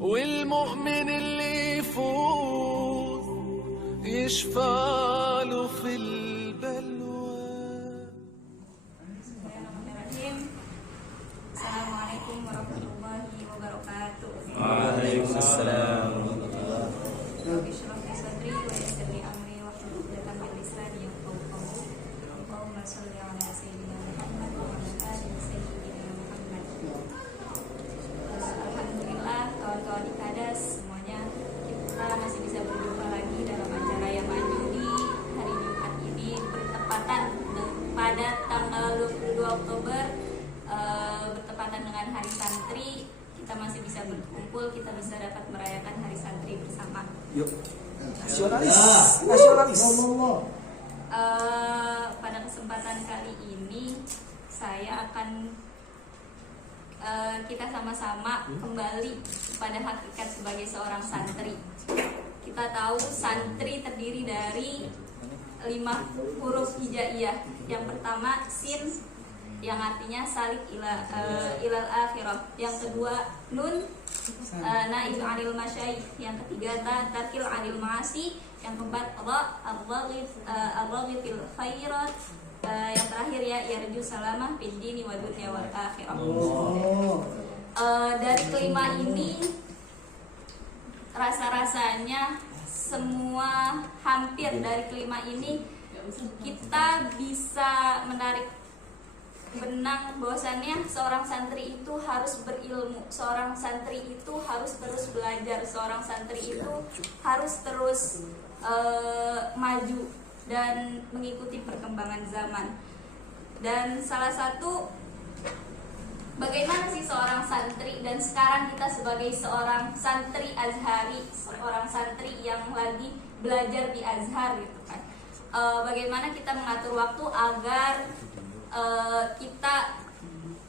والمؤمن اللي يفوز يشفع له في البلوى. Assalamualaikum warahmatullahi wabarakatuh. Waalaikumsalam. Rabbi shrah li sadri wa yassir li amri wahlul 'uqdatam min lisani yafqahu qawli. Allahumma shalli ala sayyidina Muhammad wa ala ali sayyidina Muhammad. Alhamdulillah kawan-kawan Ikadas semuanya, kita masih bisa berjumpa lagi dalam acara yang maju di hari Jumat ini bertepatan pada tanggal 22 Oktober bertepatan dengan Hari Santri. Kita masih bisa berkumpul, kita bisa dapat merayakan Hari Santri bersama. Yuk, nasionalis. Pada kesempatan kali ini saya akan kita sama-sama kembali pada hakikat sebagai seorang santri. Kita tahu santri terdiri dari 5 huruf hijaiyah. Yang pertama sin, yang artinya salik ilal akhirah. Yang kedua nun, naib anil masyayikh. Yang ketiga tarkil anil ma'asi. Yang keempat ar-raghib fil khairat. Yang terakhir ya yarju salamah fid dini wa dunya wal akhirah. Dari kelima ini rasa-rasanya semua hampir dari kelima ini kita bisa menarik benang bahwasannya seorang santri itu harus berilmu, seorang santri itu harus terus belajar, seorang santri itu harus terus maju dan mengikuti perkembangan zaman. Dan salah satu bagaimana sih seorang santri, dan sekarang kita sebagai seorang santri Azhari, seorang santri yang lagi belajar di Azhar gitu kan, bagaimana kita mengatur waktu agar kita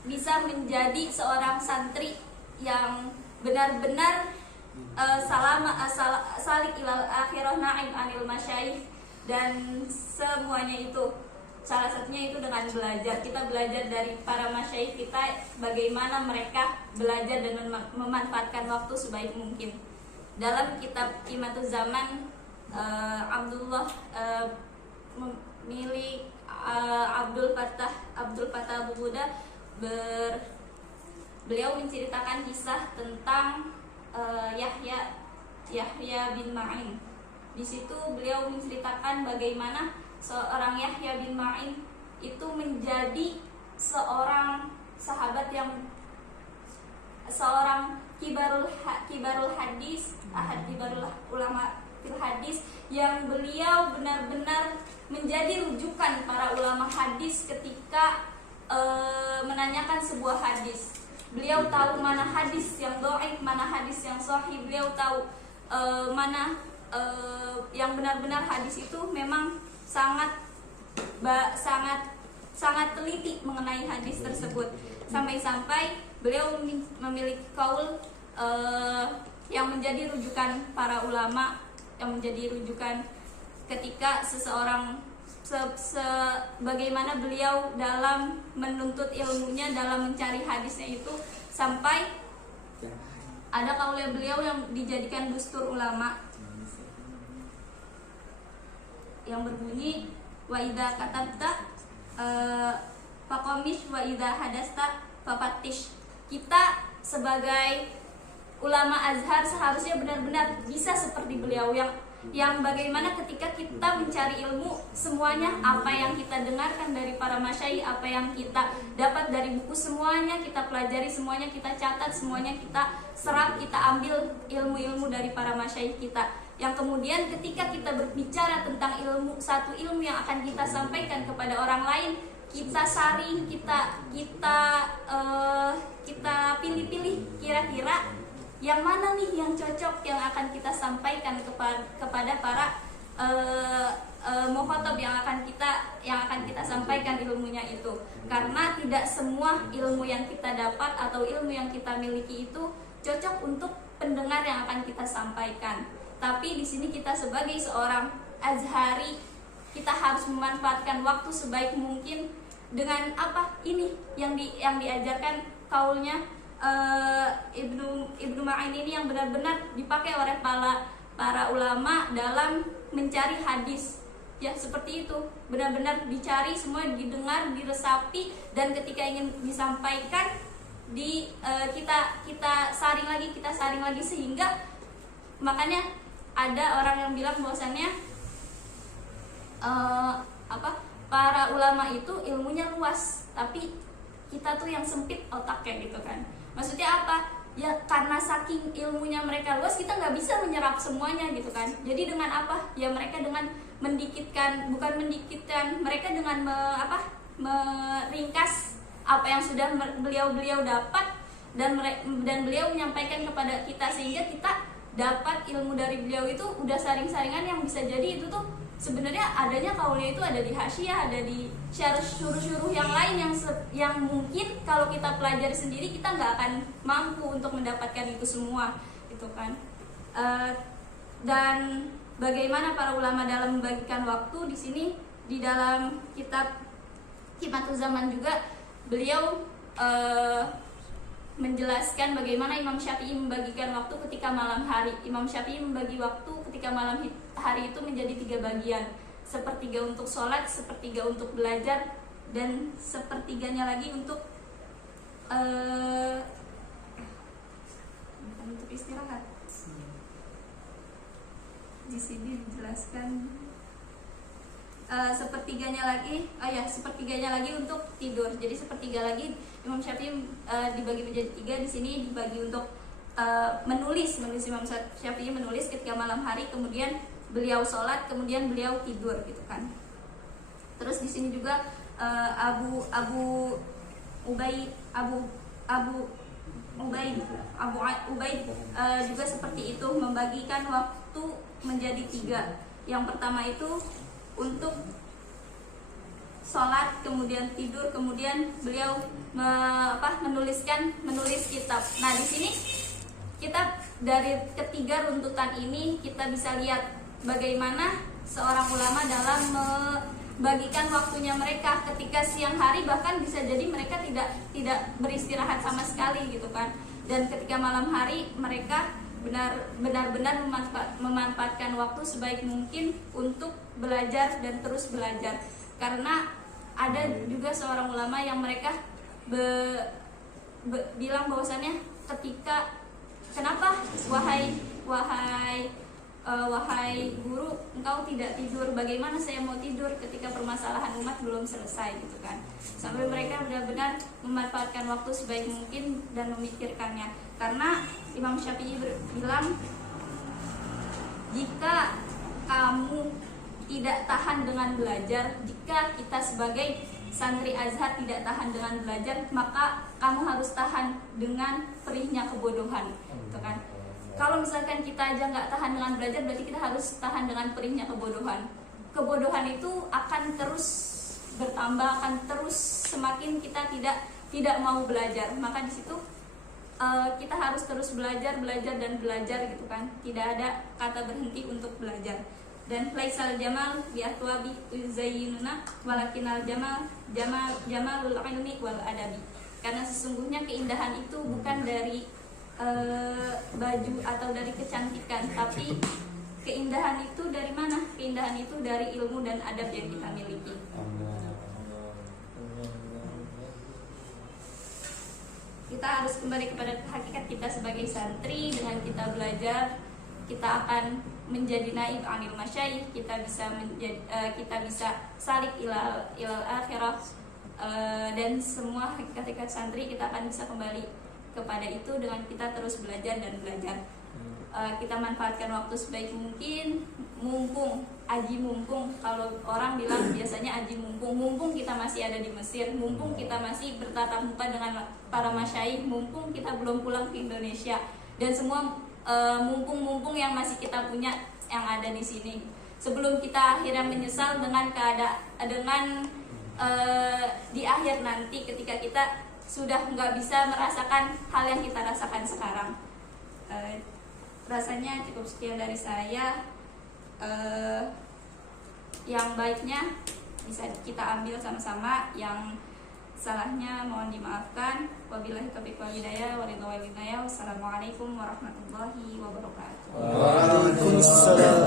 bisa menjadi seorang santri yang benar-benar salik ilal akhirah naib anil masyayikh, dan semuanya itu salah satunya itu dengan belajar. Kita belajar dari para masyayikh kita, bagaimana mereka belajar dan memanfaatkan waktu sebaik mungkin. Dalam kitab Qimatuz Zaman, Abdullah milik Abdul Fattah Abu Buddha, beliau menceritakan kisah tentang Yahya bin Ma'in. Di situ beliau menceritakan bagaimana seorang Yahya bin Ma'in itu menjadi seorang sahabat yang seorang kibarul hadis, kibarul ulama fil hadis, yang beliau benar-benar menjadi rujukan para ulama hadis ketika menanyakan sebuah hadis. Beliau tahu mana hadis yang dhaif, mana hadis yang sahih. Beliau tahu mana yang benar-benar hadis itu memang sangat teliti mengenai hadis tersebut. Sampai-sampai beliau memiliki kaul yang menjadi rujukan para ulama, yang menjadi rujukan ketika seseorang bagaimana beliau dalam menuntut ilmunya, dalam mencari hadisnya itu, sampai ada kaulnya beliau yang dijadikan dustur ulama yang berbunyi wa idza katabta faqamish wa idza hadasta fafattish. Kita sebagai ulama Azhar seharusnya benar-benar bisa seperti beliau, yang bagaimana ketika kita mencari ilmu, semuanya apa yang kita dengarkan dari para masyayikh, apa yang kita dapat dari buku, semuanya kita pelajari, semuanya kita catat, semuanya kita serap, kita ambil ilmu-ilmu dari para masyayikh kita, yang kemudian ketika kita berbicara tentang ilmu, satu ilmu yang akan kita sampaikan kepada orang lain, kita saring, kita pilih-pilih kira-kira yang mana nih yang cocok yang akan kita sampaikan kepada para mukhatab yang akan kita sampaikan ilmunya itu. Karena tidak semua ilmu yang kita dapat atau ilmu yang kita miliki itu cocok untuk pendengar yang akan kita sampaikan. Tapi di sini kita sebagai seorang Azhari, kita harus memanfaatkan waktu sebaik mungkin dengan apa ini yang diajarkan kaulnya Ibnu Ibnu Ma'in ini yang benar-benar dipakai oleh para ulama dalam mencari hadis. Ya seperti itu, benar-benar dicari, semua didengar, diresapi, dan ketika ingin disampaikan kita saring lagi sehingga makanya ada orang yang bilang bahwasannya para ulama itu ilmunya luas, tapi kita tuh yang sempit otaknya gitu kan. Maksudnya apa? Ya karena saking ilmunya mereka luas, kita nggak bisa menyerap semuanya gitu kan. Jadi dengan apa? Ya mereka dengan bukan mendikitkan, mereka dengan meringkas apa yang sudah beliau dapat, dan beliau menyampaikan kepada kita sehingga kita dapat ilmu dari beliau itu udah saring-saringan yang bisa jadi itu tuh sebenarnya adanya kaulnya itu ada di hasyiah, ada di syuruh-syuruh yang lain yang mungkin kalau kita pelajari sendiri kita nggak akan mampu untuk mendapatkan itu semua gitu kan. Dan bagaimana para ulama dalam membagikan waktu di sini di dalam kitab Hikmatul Zaman juga beliau menjelaskan bagaimana Imam Syafi'i membagikan waktu ketika malam hari. Imam Syafi'i membagi waktu ketika malam hari itu menjadi 3 bagian. Sepertiga untuk sholat, sepertiga untuk belajar, dan sepertiganya lagi untuk istirahat. Di sini dijelaskan sepertiganya lagi untuk tidur. Jadi sepertiga lagi Imam Syafi'i dibagi menjadi 3. Di sini dibagi untuk menulis. Imam Syafi'i menulis ketika malam hari, kemudian beliau sholat, kemudian beliau tidur gitu kan. Terus di sini juga Abu Ubaid juga seperti itu, membagikan waktu menjadi 3. Yang pertama itu untuk sholat, kemudian tidur, kemudian beliau menulis kitab. Nah di sini kita dari ketiga runtutan ini kita bisa lihat bagaimana seorang ulama dalam membagikan waktunya mereka. Ketika siang hari bahkan bisa jadi mereka tidak beristirahat sama sekali gitu kan. Dan ketika malam hari mereka benar-benar memanfaatkan waktu sebaik mungkin untuk belajar dan terus belajar. Karena ada juga seorang ulama yang mereka bilang bahwasannya kenapa wahai guru engkau tidak tidur, bagaimana saya mau tidur ketika permasalahan umat belum selesai gitu kan. Sampai mereka benar-benar memanfaatkan waktu sebaik mungkin dan memikirkannya. Karena Imam Syafi'i bilang, jika kamu tidak tahan dengan belajar, jika kita sebagai santri Azhar tidak tahan dengan belajar, maka kamu harus tahan dengan perihnya kebodohan gitu kan. Kalau misalkan kita aja nggak tahan dengan belajar, berarti kita harus tahan dengan perihnya kebodohan. Kebodohan itu akan terus bertambah, akan terus semakin kita tidak mau belajar. Maka di situ kita harus terus belajar dan belajar gitu kan. Tidak ada kata berhenti untuk belajar. Dan laisal jamal bi atwabi uzayyinuna walakinal jamalul ilmi wal adabi. Karena sesungguhnya keindahan itu bukan dari baju atau dari kecantikan, tapi keindahan itu dari mana? Keindahan itu dari ilmu dan adab yang kita miliki. Kita harus kembali kepada hakikat kita sebagai santri. Dengan kita belajar, kita akan menjadi naib anil masyayikh, kita bisa salik ilal akhirah, dan semua hakikat santri kita akan bisa kembali kepada itu dengan kita terus belajar dan belajar. Kita manfaatkan waktu sebaik mungkin, mumpung kalau orang bilang biasanya aji mumpung kita masih ada di Mesir, mumpung kita masih bertatap muka dengan para masyayikh, mumpung kita belum pulang ke Indonesia, dan semua mumpung yang masih kita punya yang ada di sini, sebelum kita akhirnya menyesal dengan di akhir nanti ketika kita sudah nggak bisa merasakan hal yang kita rasakan sekarang. Rasanya cukup sekian dari saya. Yang baiknya bisa kita ambil sama-sama, yang salahnya mohon dimaafkan. Wabillahi taufiq wal hidayah, waridho wal hidayah. Wassalamualaikum warahmatullahi wabarakatuh. Waalaikumsalam.